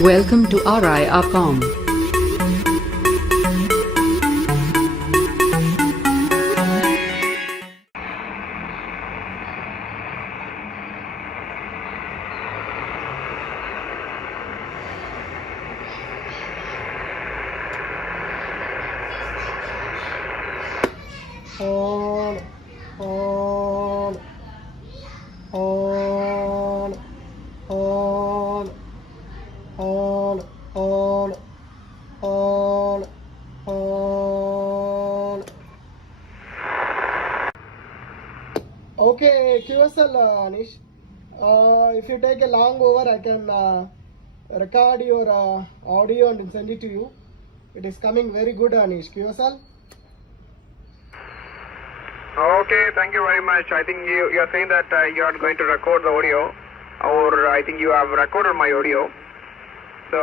Welcome to RIRCOM. On, on, on, on, on, on, on, on. Okay, QSL, Anish. If you take a long over, I can record your audio and send it to you. It is coming very good, Anish. QSL. Okay, thank you very much. I think you are saying that you are going to record the audio, or I think you have recorded my audio. So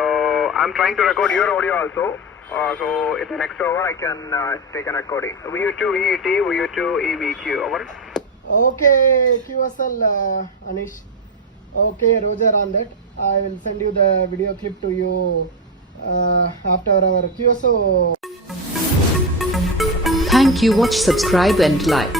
I'm trying to record your audio also. So in the next hour I can take a recording. VU2VET, VU2EVQ, over. Okay, QSL, Anish. Okay, Roger on that. I will send you the video clip to you after our QSO. Thank you. Watch, subscribe and like.